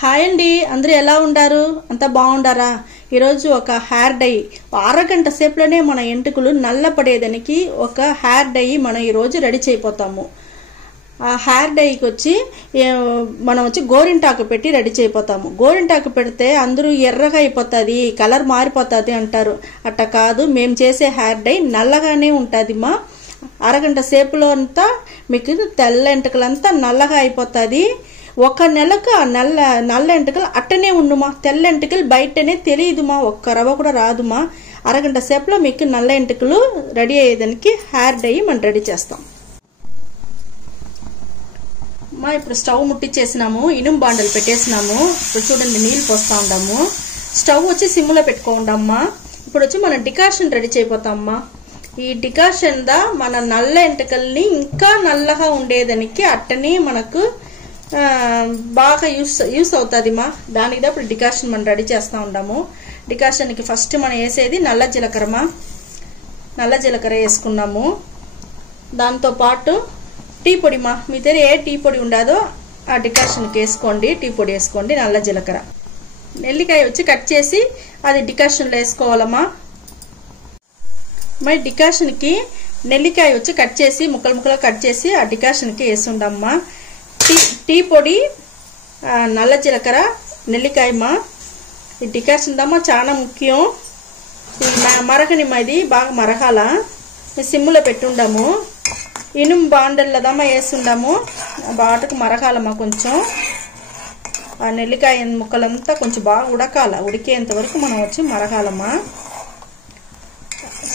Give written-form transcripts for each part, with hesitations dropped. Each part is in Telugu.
హాయ్ అండి, అందరూ ఎలా ఉండారు? అంతా బాగుండారా? ఈరోజు ఒక హెయిర్ డై అరగంట సేపులోనే మన ఎంటుకలు నల్లపడేదానికి ఒక హెయిర్ డై మనం ఈరోజు రెడీ చేయబోతాము. ఆ హెయిర్ డైకి వచ్చి మనం గోరింటాకు పెట్టి రెడీ చేయబోతాము. గోరింటాకు పెడితే అందరూ ఎర్రగా అయిపోతుంది, కలర్ మారిపోతుంది అంటారు. అట్ట కాదు, మేము చేసే హెయిర్ డై నల్లగానే ఉంటుంది. అరగంట సేపులో అంతా మీకు తెల్ల ఎంటుకలంతా నల్లగా అయిపోతుంది. ఒక నెలకు ఆ నల్ల ఎంటుకలు అట్టనే ఉండుమా, తెల్ల ఎంటుకలు బయటనే తెలియదుమా, ఒక్క రవ్వ కూడా రాదుమా. అరగంట సేపులో మీకు నల్ల ఎంటుకలు రెడీ అయ్యేదానికి హెయిర్ డై మనం రెడీ చేస్తాం. ఇప్పుడు స్టవ్ ముట్టించేసినాము, ఇనుము బాండలు పెట్టేసినాము. ఇప్పుడు చూడండి, నీళ్ళు పోస్తూ ఉండాము. స్టవ్ వచ్చి సిమ్లో పెట్టుకోండమ్మా. ఇప్పుడు వచ్చి మనం డికాషన్ రెడీ చేయబోతామమ్మా. ఈ డికాషన్ దా మన నల్ల ఎంటుకల్ని ఇంకా నల్లగా ఉండేదానికి అట్టనే మనకు బాగా యూస్ అవుతుంది మా. దానికి దా ఇప్పుడు డికాషన్ మనం రెడీ చేస్తూ ఉంటాము. డికాషన్కి ఫస్ట్ మనం వేసేది నల్ల జీలకర్ర. నల్ల జీలకర్ర వేసుకున్నాము. దాంతోపాటు టీ పొడి మీ దగ్గర ఏ టీ పొడి ఉండదో ఆ డికాషన్కి వేసుకోండి. టీ పొడి వేసుకోండి. నల్ల జీలకర్ర, నెల్లికాయ వచ్చి కట్ చేసి అది డికాషన్లో వేసుకోవాలమ్మా. మరి డికాషన్కి నెల్లికాయ వచ్చి కట్ చేసి ముక్కలు కట్ చేసి ఆ డికాషన్కి వేసి ఉండమ్మా. టీ పొడి, నల్ల జీలకర్ర, నెల్లికాయమ్మా. ఈ డికాషన్ దమ్మా చాలా ముఖ్యం. మరగనిమ్మా, ఇది బాగా మరగాల. సిమ్లో పెట్టుండము. ఇనుము బాండల్లో దమ్మా వేస్తుండము. బాటకు మరగాలమ్మా. కొంచెం ఆ నెల్లికాయ ముక్కలంతా కొంచెం బాగా ఉడకాల. ఉడికేంత వరకు మనం వచ్చి మరగాలమ్మా.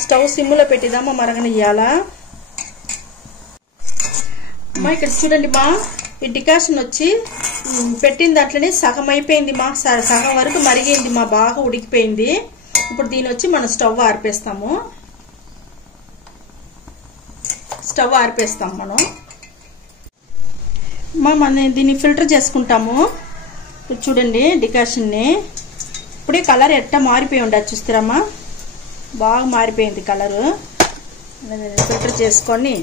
స్టవ్ సిమ్లో పెట్టిదమ్మా, మరగనియ్యాల. ఇక్కడ చూడండి మా, ఈ డికాషన్ వచ్చి పెట్టిన దాంట్లోనే సగం అయిపోయింది మా. సగం వరకు మరిగింది మా, బాగా ఉడికిపోయింది. ఇప్పుడు దీని వచ్చి మనం స్టవ్ ఆర్పేస్తాము. స్టవ్ ఆర్పేస్తాం మనం. మనం దీన్ని ఫిల్టర్ చేసుకుంటాము. ఇప్పుడు చూడండి డికాషన్ని. ఇప్పుడే కలర్ ఎట్టా మారిపోయి ఉండదు, చూస్తారమ్మా. బాగా మారిపోయింది కలరు. ఫిల్టర్ చేసుకొని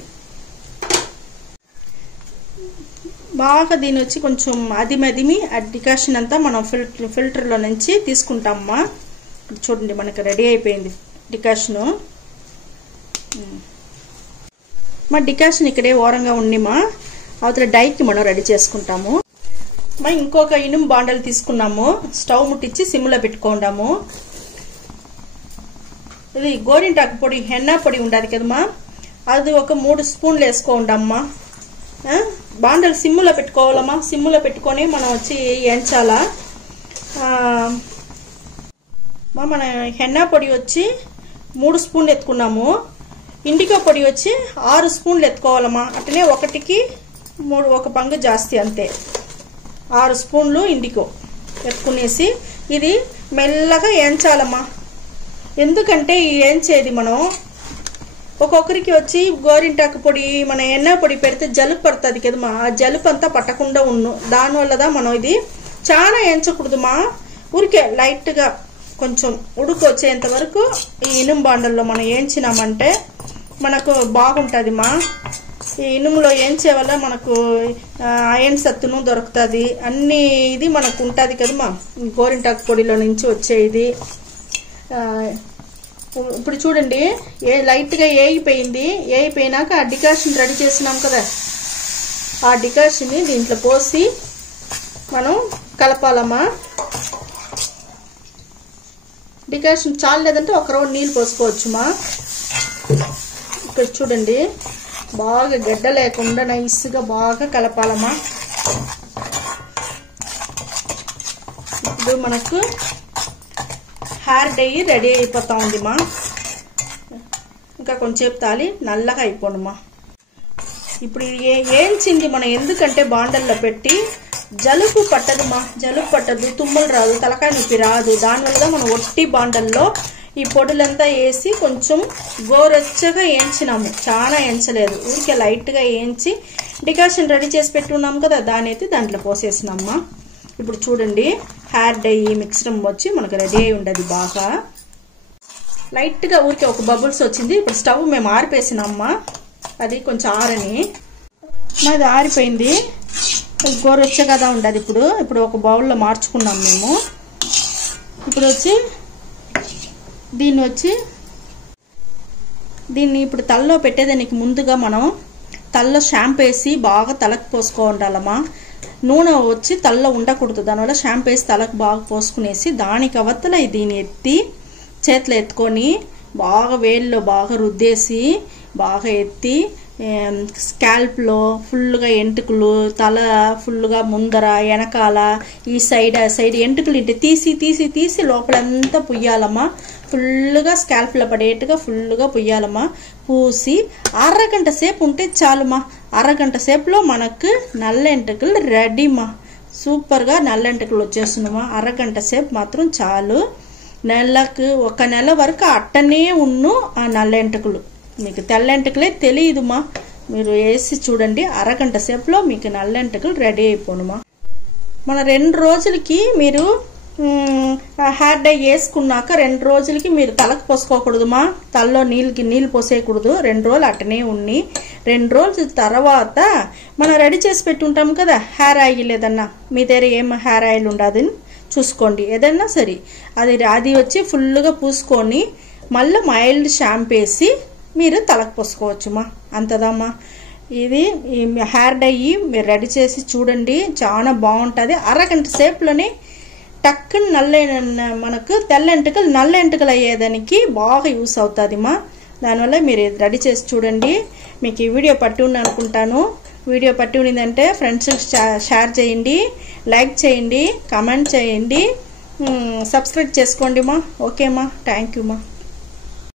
బాగా దీని వచ్చి కొంచెం అదిమి ఆ డికాషన్ అంతా మనం ఫిల్టర్లో నుంచి తీసుకుంటామమ్మా. చూడండి, మనకు రెడీ అయిపోయింది డికాషను. మా డికాషన్ ఇక్కడే ఓరంగా ఉండిమా. అవతల డైకి మనం రెడీ చేసుకుంటాము. ఇంకొక ఇనుము బాండలు తీసుకున్నాము. స్టవ్ ముట్టించి సిమ్లో పెట్టుకుంటాము. ఇది గోరింటాకు పొడి, హెన్నా పొడి ఉండదు కదమ్మా, అది ఒక 3 స్పూన్లు వేసుకోండమ్మా. బాండలు సిమ్ములో పెట్టుకోవాలమ్మా. సిమ్ములో పెట్టుకొని మనం వచ్చి ఎంచాలా. మన హెన్నా పొడి వచ్చి 3 స్పూన్లు ఎత్తుకున్నాము. ఇండిగో పొడి వచ్చి 6 స్పూన్లు ఎత్తుకోవాలమ్మా. అట్లనే 1కి 3 ఒక పంగు జాస్తి, అంతే. 6 స్పూన్లు ఇండిగో ఎత్తుకునేసి ఇది మెల్లగా ఎంచాలమ్మా. ఎందుకంటే ఈ ఏంచేది మనం ఒక్కొక్కరికి వచ్చి గోరింటాకు పొడి, మన ఎన్న పొడి పెడితే జలుపు పడుతుంది కదమ్మా. ఆ జలుపు అంతా పట్టకుండా ఉన్ను. దానివల్లదా మనం ఇది చాలా ఎంచకూడదుమా. ఊరికే లైట్గా కొంచెం ఉడుకు వచ్చేంత వరకు ఈ ఇనుము బాండల్లో మనం ఏంచినామంటే మనకు బాగుంటుంది మా. ఈ ఇనుములో ఏంచే వల్ల మనకు ఐరన్ సత్తును దొరుకుతుంది. అన్ని ఇది మనకు ఉంటుంది కదమ్మా, గోరింటాకు పొడిలో నుంచి వచ్చేది. ఇప్పుడు చూడండి, లైట్గా ఏగిపోయింది. ఏగిపోయినాక ఆ డికాషన్ రెడీ చేసినాం కదా, ఆ డికాషన్ని దీంట్లో పోసి మనం కలపాలమ్మా. డికాషన్ చాలేదంటే ఒక రౌండ్ నీళ్ళు పోసుకోవచ్చుమా. ఇక్కడ చూడండి, బాగా గడ్డ లేకుండా నైస్గా బాగా కలపాలమ్మా. ఇప్పుడు మనకు హెయిర్ డై రెడీ అయిపోతా ఉందిమా. ఇంకా కొంచెంసేపు తాలి నల్లగా అయిపోండిమా. ఇప్పుడు ఏంచింది మనం, ఎందుకంటే బాండల్లో పెట్టి జలుబు పట్టదుమా. జలుబు పట్టదు, తుమ్మలు రాదు, తలకాయ నొప్పి రాదు. దానివల్ల మనం ఒట్టి బాండల్లో ఈ పొడులంతా వేసి కొంచెం గోరెచ్చగా ఏంచినాము. చాలా ఎంచలేదు, ఊరికే లైట్గా ఏంచి డికాషన్ రెడీ చేసి పెట్టున్నాం కదా, దాని అయితే దాంట్లో పోసేసినామ్మా. ఇప్పుడు చూడండి, హెయిర్ డై మిక్సరం వచ్చి మనకు రెడీ అయి ఉండదు. బాగా లైట్గా ఊరికే ఒక బబుల్స్ వచ్చింది. ఇప్పుడు స్టవ్ మేము ఆరిపేసినామ్మా. అది కొంచెం ఆరని, అది ఆరిపోయింది. గోరువెచ్చగా ఉండదు. ఇప్పుడు ఒక బౌల్లో మార్చుకున్నాం మేము. ఇప్పుడు వచ్చి దీన్ని ఇప్పుడు తలలో పెట్టేదానికి ముందుగా మనం తలలో షాంపూ వేసి బాగా తలకు పోసుకోవాలమ్మా. నూనె వచ్చి తలలో ఉండకూడదు, దానివల్ల షాంపూ వేసి తలకు బాగా పోసుకునేసి దానికి అవతల దీన్ని ఎత్తి చేతిలో ఎత్తుకొని బాగా వేల్లో బాగా రుద్దేసి బాగా ఎత్తి స్కాల్ప్లో ఫుల్గా ఎంటుకలు, తల ఫుల్గా ముందర వెనకాల ఈ సైడ్ ఎంటుకలు ఇంటి తీసి తీసి తీసి లోపలంతా పుయ్యాలమ్మా. ఫుల్గా స్కాల్ప్లో పడేట్టుగా ఫుల్గా పుయ్యాలమ్మా. పూసి అరగంట సేపు ఉంటే చాలుమా. అరగంట సేపులో మనకు నల్ల ఎంటుకలు రెడీమా. సూపర్గా నల్ల ఎంటుకలు వచ్చేస్తున్నామా. అరగంట సేపు మాత్రం చాలు. ఒక నెల వరకు అట్టనే ఉన్ను ఆ నల్ల ఎంటుకలు. మీకు తెల్ల ఎంటుకలే తెలియదుమా. మీరు వేసి చూడండి, అరగంట సేపులో మీకు నల్ల ఎంటుకలు రెడీ అయిపోనుమా. మన 2 రోజులకి మీరు హెయిర్ డై వేసుకున్నాక 2 రోజులకి మీరు తలకు పోసుకోకూడదుమా. తలలో నీళ్ళు పోసేయకూడదు. 2 రోజులు అట్టనే ఉన్ని 2 రోజుల తర్వాత మనం రెడీ చేసి పెట్టుంటాం కదా హెయిర్ ఆయిల్. ఏదన్నా మీ దగ్గర ఏం హెయిర్ ఆయిల్ ఉండదని చూసుకోండి, ఏదన్నా సరే అది వచ్చి ఫుల్గా పూసుకొని మళ్ళీ మైల్డ్ షాంపూ వేసి మీరు తలకు పోసుకోవచ్చుమా. అంతదమ్మా. ఇది హెయిర్ డై మీరు రెడీ చేసి చూడండి, చాలా బాగుంటుంది. అరగంట సేపులోనే టక్కున మనకు తెల్ల ఎంటుకలు నల్ల ఎంటుకలు అయ్యేదానికి బాగా యూస్ అవుతుందిమా. దానివల్ల మీరు రెడీ చేసి చూడండి. మీకు ఈ వీడియో పట్టి ఉంది అనుకుంటాను. వీడియో పట్టి ఉన్నదంటే ఫ్రెండ్స్కి షేర్ చేయండి, లైక్ చేయండి, కామెంట్ చేయండి, సబ్స్క్రైబ్ చేసుకోండి మా. ఓకేమా, థ్యాంక్ యూ మా.